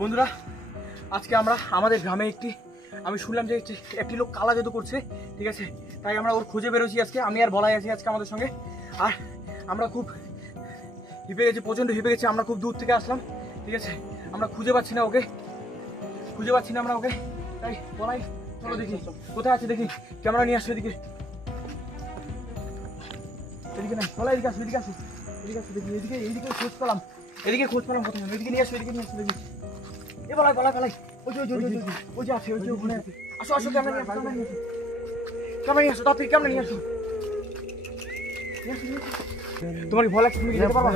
বন্ধুরা, আজকে আমরা আমাদের গ্রামে আমি শুনলাম যে একটি লোক কালা জাদু করছে, ঠিক আছে? তাই আমরা ওর খুঁজে বেরোছি আজকে। আমি আর বলাই আছি আজকে আমাদের সঙ্গে। আর আমরা খুব হিপে গেছি, প্রচণ্ড হিপে গেছি। আমরা খুব দূর থেকে আসলাম, ঠিক আছে? আমরা খুঁজে পাচ্ছি না ওকে, আমরা ওকে। তাই বলাই, চলো দেখি কোথায় আছে, দেখি। ক্যামেরা নিয়ে আসো এদিকে। এদিকে না, বলাই এদিকে আসো, দেখি এইদিকে খোঁজ পেলাম, কোথায়? এদিকে নিয়ে আসো, দেখি। এ বলাই, ওই যে আছে, ওখানে আসো, ক্যামেরা নিয়ে আসো, তাড়াতাড়ি ক্যামেরা নিয়ে আসো। তোমার ভয় লাগছে? তুমি যেতে পারবা?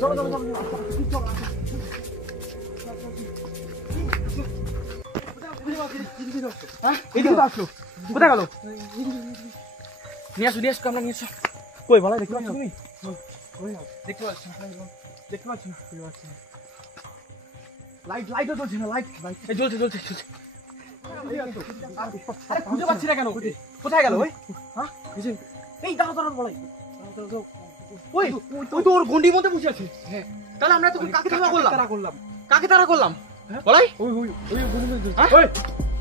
চলো। হ্যাঁ, এদিকে তো আসলো, কোথায় গেল? নিয়ে আসো ক্যামেরা নিয়ে আসো। কই বলাই, দেখতে পাচ্ছ তুমি? দেখতে পাচ্ছ না? লাইটও চলছে না, লাইট জ্বলছে। খুঁজে পাচ্ছি না কেন? কোথায় গেল ওই? হ্যাঁ, এই দাঁড়া বলাই। ওই তো ওর গন্ডির মধ্যে বসে আছে। তাহলে আমরা তখন কাকে তাড়া করলাম? বলাই,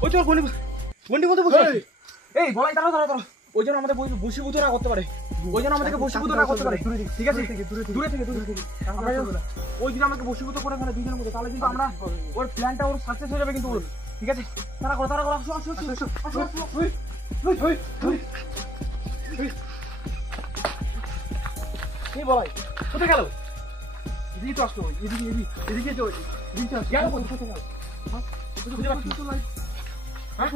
ওই তো ওর গন্ডির মধ্যে বসে আছে। এই বলাই, দাঁড়া। ওই জন্য আমাদের বশীভূত না করতে পারে, ঠিক আছে? দূরে থেকে ওই যদি আমাকে বশীভূত করে ফেলে দুজনের মধ্যে, তাহলে কিন্তু আমরা ওর প্ল্যানটা ওর সাকসেস হয়ে যাবে কিন্তু ওর, ঠিক আছে? তারা করো, আসো। এই বলাই, কোথায় গেল? এদিকে তো আসলো, এদিকে তো গেল, কোথায় গেল? খুঁজে পাচ্ছি না। হ্যাঁ,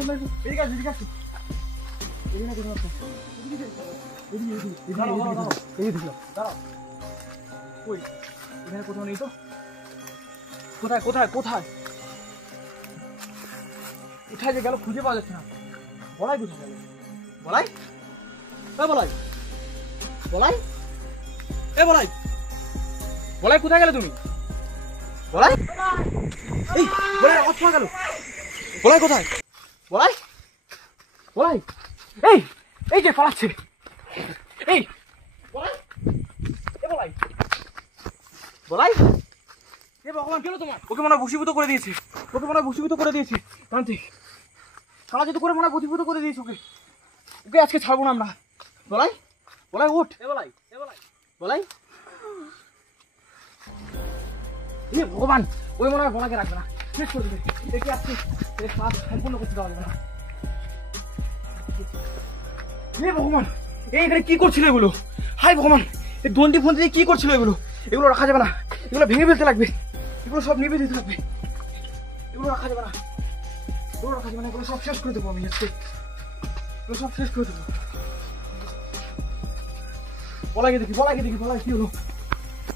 এদিকে আসো। এখানে কোথাও নেই তো। কোথায় যে গেল খুঁজে পাওয়া যাচ্ছে না। বলাই কোথায় গেল? বলাই কোথায় গেলে তুমি? বলাই, এই বলাই আওয়াজ পাওয়া গেল। বলাই কোথায়? বলাই এই যে পালাচ্ছে। এই বলাই, এ ভগবান, কেন তোমার? ওকে মনে হয় বশীভূত করে দিয়েছে। তান্ত্রিক কালা জাদু করে মনে হয় বশীভূত করে দিয়েছে ওকে আজকে ছাড়বো না আমরা। বলাই, উঠ। এ ভগবান, ওই মনে হয় বলাকে রাখবে না, শেষ করে দেবে। দেখে আজকে কাজ সম্পূর্ণ করতে দেওয়া যাবে না। হে ভগবান, এখানে কি করছিল এগুলো? হাই ভগবান, এই দন্ডি ফন্ডি কি করছিল এগুলো রাখা যাবে না, এগুলো ভেঙে ফেলতে লাগবে, এগুলো সব নিভে দিতে লাগবে, এগুলো রাখা যাবে না, এগুলো সব শেষ করে দেবো আমি আজকে, বলাকে দেখি, বলাই কি হলো?